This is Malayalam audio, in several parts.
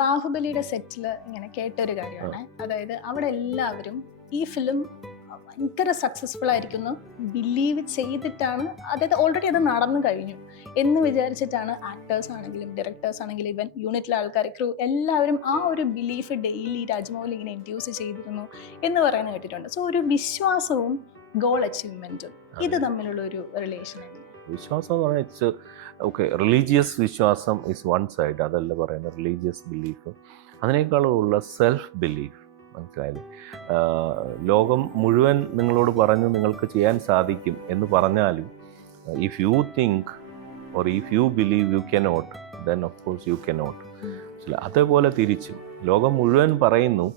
ബാഹുബലിയുടെ സെറ്റിൽ ഇങ്ങനെ കേട്ടൊരു കാര്യമാണ്. അതായത് അവിടെ എല്ലാവരും ഈ ഫിലിം ഭയങ്കര സക്സസ്ഫുൾ ആയിരിക്കുന്നു ബിലീവ് ചെയ്തിട്ടാണ്, അതായത് ഓൾറെഡി അത് നടന്നു കഴിഞ്ഞു എന്ന് വിചാരിച്ചിട്ടാണ് ആക്ടേഴ്സ് ആണെങ്കിലും ഡയറക്ടേഴ്സ് ആണെങ്കിലും ഇവൻ യൂണിറ്റിലെ ആൾക്കാർ, ക്രൂ എല്ലാവരും ആ ഒരു ബിലീഫ് ഡെയിലി രാജ്മൗലി ഇങ്ങനെ ഇൻഡ്യൂസ് ചെയ്തിരുന്നു എന്ന് പറയുന്നത് കേട്ടിട്ടുണ്ട്. സോ ഒരു വിശ്വാസവും ഗോൾ അച്ചീവ്മെന്റും ഇത് തമ്മിലുള്ള ഒരു റിലേഷൻ ആണ്. വിശ്വാസം എന്ന് പറഞ്ഞാൽ ഇറ്റ്സ് ഓക്കെ. റിലീജിയസ് വിശ്വാസം ഇസ് വൺ സൈഡ്, അതല്ല പറയുന്നത് റിലീജിയസ് ബിലീഫ്. അതിനേക്കാളുള്ള സെൽഫ് ബിലീഫ്. മനസ്സിലായില്ലേ? ലോകം മുഴുവൻ നിങ്ങളോട് പറഞ്ഞു നിങ്ങൾക്ക് ചെയ്യാൻ സാധിക്കും എന്ന് പറഞ്ഞാലും if you think or if you believe you cannot, then of course you cannot. അതേപോലെ തിരിച്ചും ലോകം മുഴുവൻ പറയുന്നു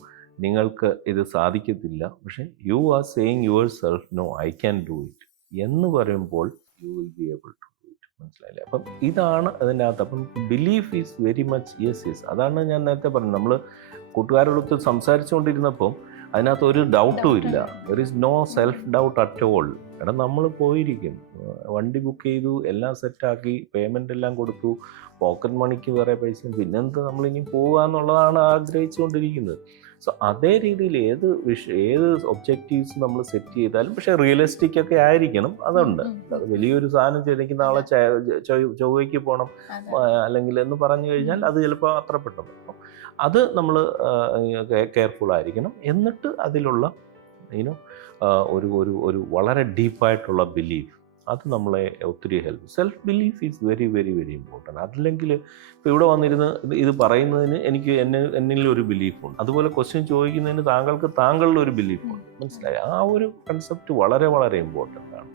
നിങ്ങൾക്ക് ഇത് സാധിക്കത്തില്ല, പക്ഷേ you are saying yourself no I can do it എന്ന് പറയുമ്പോൾ you will be able to do it. മനസ്സിലായില്ലേ? അപ്പം ഇതാണ് അതിനകത്ത്. അപ്പം belief is very much yes. അതാണ് ഞാൻ നേരത്തെ പറഞ്ഞത്. നമ്മൾ കൂട്ടുകാരോടൊത്ത് സംസാരിച്ചുകൊണ്ടിരുന്നപ്പം അതിനകത്ത് ഒരു ഡൗട്ടും ഇല്ല. There is no self doubt at all. എടാ നമ്മൾ പോയിരിക്കും, വണ്ടി ബുക്ക് ചെയ്തു, എല്ലാം സെറ്റാക്കി, പേയ്മെൻ്റ് എല്ലാം കൊടുത്തു, പോക്കറ്റ് മണിക്ക് വേറെ പൈസയും, പിന്നെന്ത് നമ്മളിനി പോവുക എന്നുള്ളതാണ് ആഗ്രഹിച്ചുകൊണ്ടിരിക്കുന്നത്. സോ അതേ രീതിയിൽ ഏത് ഒബ്ജക്റ്റീവ്സ് നമ്മൾ സെറ്റ് ചെയ്താലും, പക്ഷേ റിയലിസ്റ്റിക് ഒക്കെ ആയിരിക്കണം. അതുണ്ട്. അത് വലിയൊരു സാധനം എനിക്ക് നാളെ ചൊവ്വയ്ക്ക് പോകണം അല്ലെങ്കിൽ എന്ന് പറഞ്ഞു കഴിഞ്ഞാൽ അത് ചിലപ്പോൾ അത്ര പെട്ടെന്ന്. അത് നമ്മൾ കെയർഫുൾ ആയിരിക്കണം. എന്നിട്ട് അതിലുള്ള യൂനോ ഒരു ഒരു ഒരു വളരെ ഡീപ്പായിട്ടുള്ള ബിലീഫ്, അത് നമ്മളെ ഒത്തിരി help. Self belief is very very very important. അതില്ലെങ്കിൽ ഇപ്പോൾ ഇവിടെ വന്നിരുന്ന് ഇത് പറയുന്നതിന് എനിക്ക് എന്നിൽ ഒരു ബിലീഫുണ്ട്, അതുപോലെ ക്വസ്റ്റ്യൻ ചോദിക്കുന്നതിന് താങ്കളുടെ ഒരു ബിലീഫുണ്ട്. മനസ്സിലായി? ആ ഒരു കൺസെപ്റ്റ് വളരെ വളരെ ഇമ്പോർട്ടൻ്റ് ആണ്.